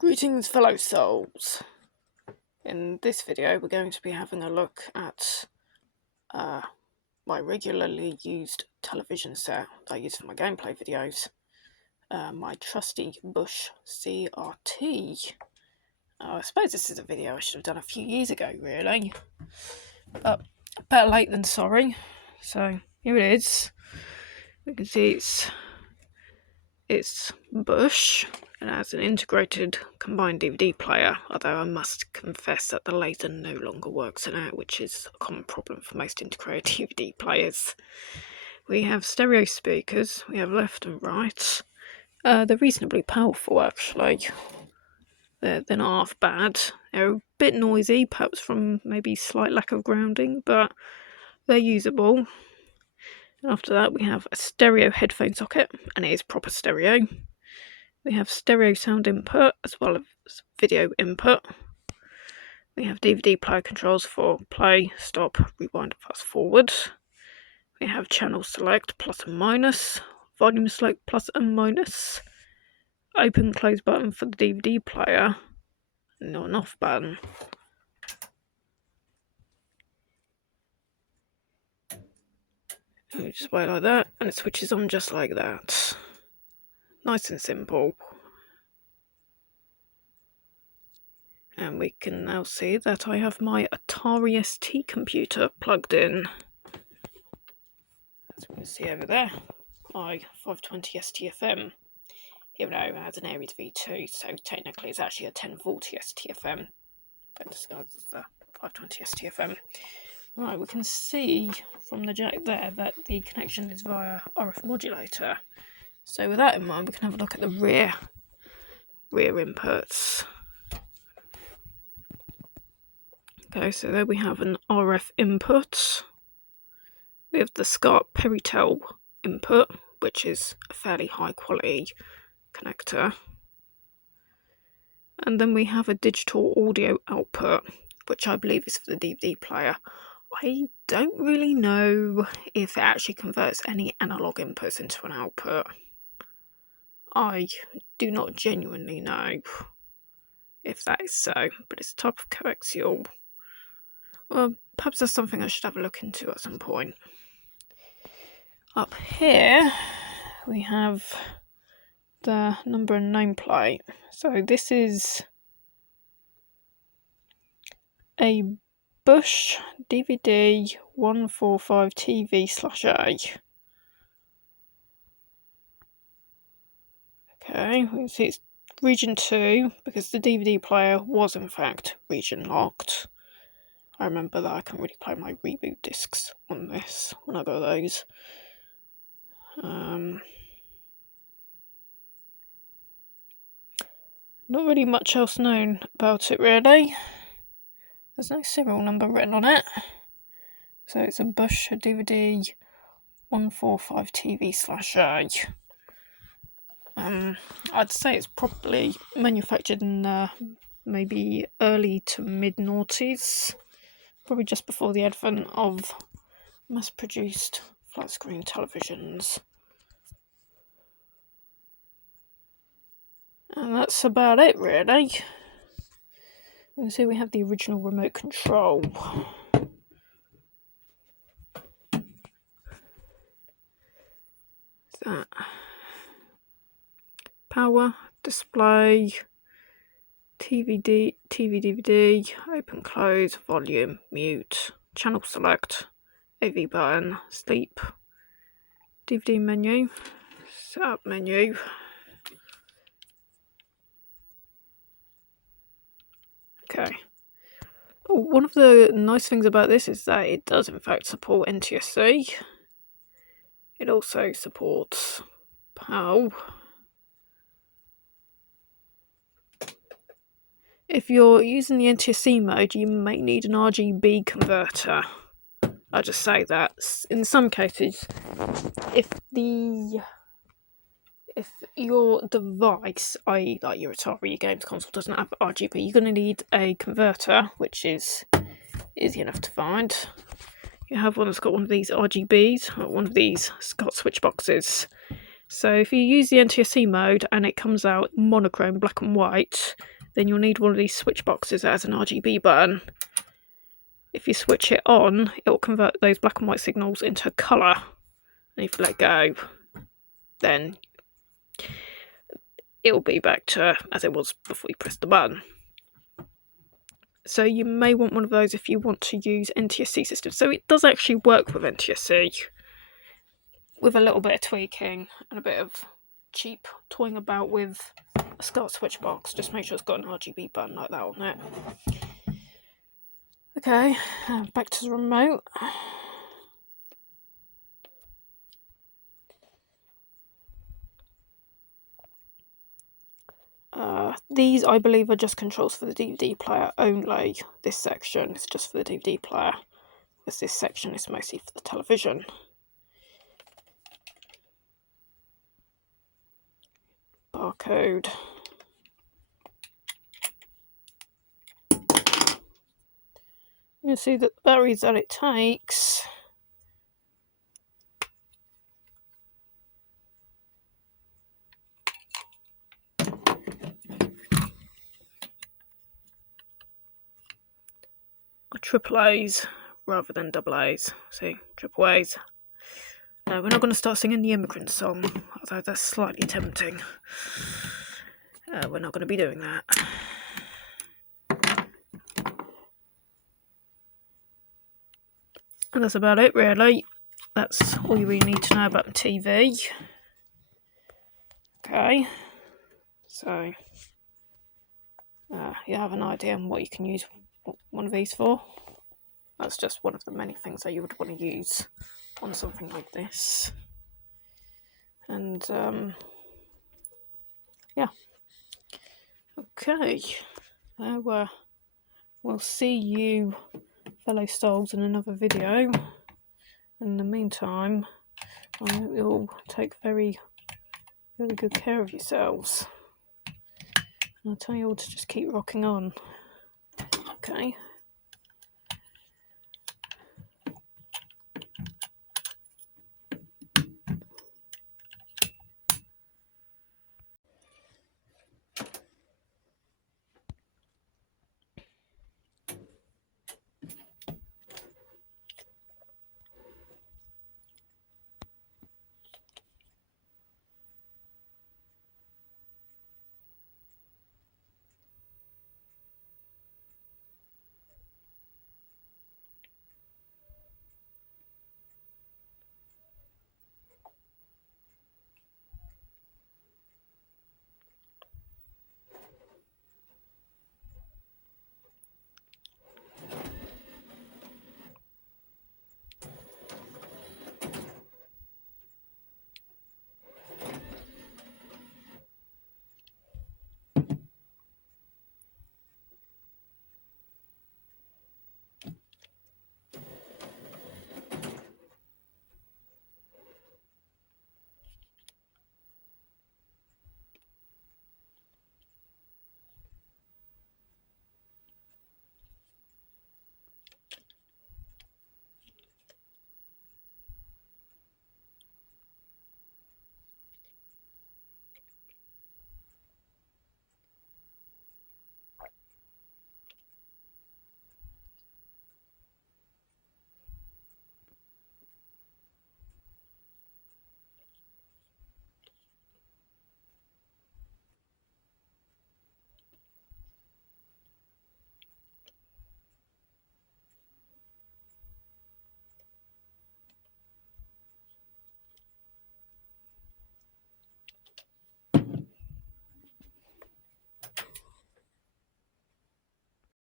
Greetings, fellow souls. In this video we're going to be having a look at my regularly used television set that I use for my gameplay videos, my trusty Bush CRT. I suppose this is a video I should have done a few years ago really, but better late than sorry. So here it is. You can see it's Bush. It has an integrated combined DVD player, although I must confess that the laser no longer works in it, which is a common problem for most integrated DVD players. We have stereo speakers, we have left and right. They're reasonably powerful actually. They're not half bad. They're a bit noisy, perhaps from maybe slight lack of grounding, but they're usable. After that we have a stereo headphone socket, and it is proper stereo. We have stereo sound input as well as video input. We have DVD player controls for play, stop, rewind, fast forward. We have channel select plus and minus, volume select plus and minus, open close button for the DVD player, and an off button. You just wait like that and it switches on just like that. Nice and simple. And we can now see that I have my Atari ST computer plugged in. As we can see over there, my 520 STFM. Even though it has an Aries V2, so technically it's actually a 1040 STFM, but disguised as the 520 STFM. Right, we can see from the jack there that the connection is via RF modulator. So with that in mind, we can have a look at the rear inputs. Okay, so there we have an RF input. We have the SCART Peritel input, which is a fairly high quality connector. And then we have a digital audio output, which I believe is for the DVD player. I don't really know if it actually converts any analog inputs into an output. I do not genuinely know if that is so, but it's a type of coaxial. Well, perhaps that's something I should have a look into at some point. Up here we have the number and nameplate. So this is a Bush DVD145TV/A. Okay, we can see it's region 2 because the DVD player was in fact region locked. I remember that I can really play my reboot discs on this when I got those. Not really much else known about it really. There's no serial number written on it. So it's a Bush DVD145TV/A. I'd say it's probably manufactured in maybe early to mid-noughties. Probably just before the advent of mass-produced flat-screen televisions. And that's about it, really. You can see we have the original remote control. That power, display, TV, DVD, open, close, volume, mute, channel select, AV button, sleep, DVD menu, setup menu. Okay. Oh, one of the nice things about this is that it does in fact support NTSC. It also supports PAL. If you're using the NTSC mode, you may need an RGB converter. I just say that in some cases, if your device, i.e. like your Atari, your games console, doesn't have RGB, you're going to need a converter, which is easy enough to find. You have one that's got one of these RGBs, or one of these SCART switch boxes, So if you use the NTSC mode and it comes out monochrome black and white, then you'll need one of these switch boxes that has an RGB button. If you switch it on, it will convert those black and white signals into colour. And if you let go, then it will be back to as it was before you pressed the button. So you may want one of those if you want to use NTSC systems. So it does actually work with NTSC, with a little bit of tweaking and a bit of cheap toying about with a SCART switch box. Just make sure it's got an RGB button like that on it. Okay, back to the remote. These, I believe, are just controls for the DVD player only. This section is just for the DVD player, whereas this section is mostly for the television. Barcode. You can see that the batteries that it takes are AAAs rather than AA's. See, AAA's. No, we're not going to start singing the immigrant song, although that's slightly tempting. We're not going to be doing that. And that's about it, really. That's all you really need to know about the TV. Okay, so you have an idea on what you can use one of these for. That's just one of the many things that you would want to use on something like this. And yeah, okay, we'll see you fellow souls in another video. In the meantime, I hope you all take very good care of yourselves. And I'll tell you all to just keep rocking on. Okay.